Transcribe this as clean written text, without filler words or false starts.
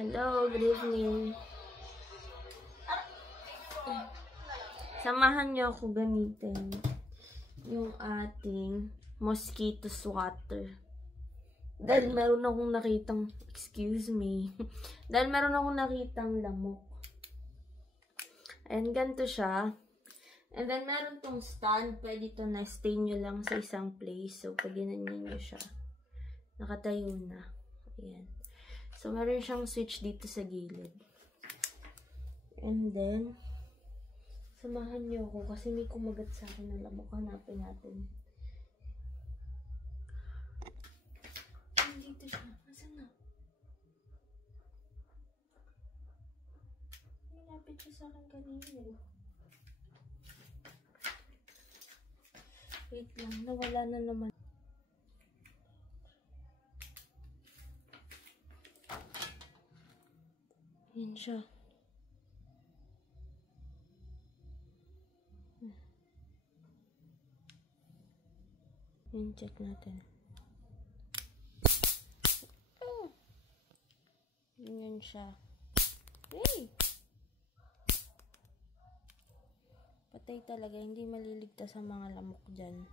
Hello, good evening. Samahan niyo ako gamitin yung ating mosquito swatter. Dahil meron akong nakitang, dahil meron akong nakitang lamok. And ganito siya. And then meron tong stand, pwede ito na stay nyo lang sa isang place. So pag ginanyan nyo siya, nakatayo na. Ayan. So, meron siyang switch dito sa gilid. And then, samahan niyo ako kasi may kumagat sa akin ng lamok. Hanapin natin. Dito siya. Nasaan na? Nilapit siya sa akin kanina. Wait lang. Nawala na naman. Yan siya. Yan, check natin. Yan siya. Hey! Patay talaga. Hindi maliligtas sa mga lamok dyan.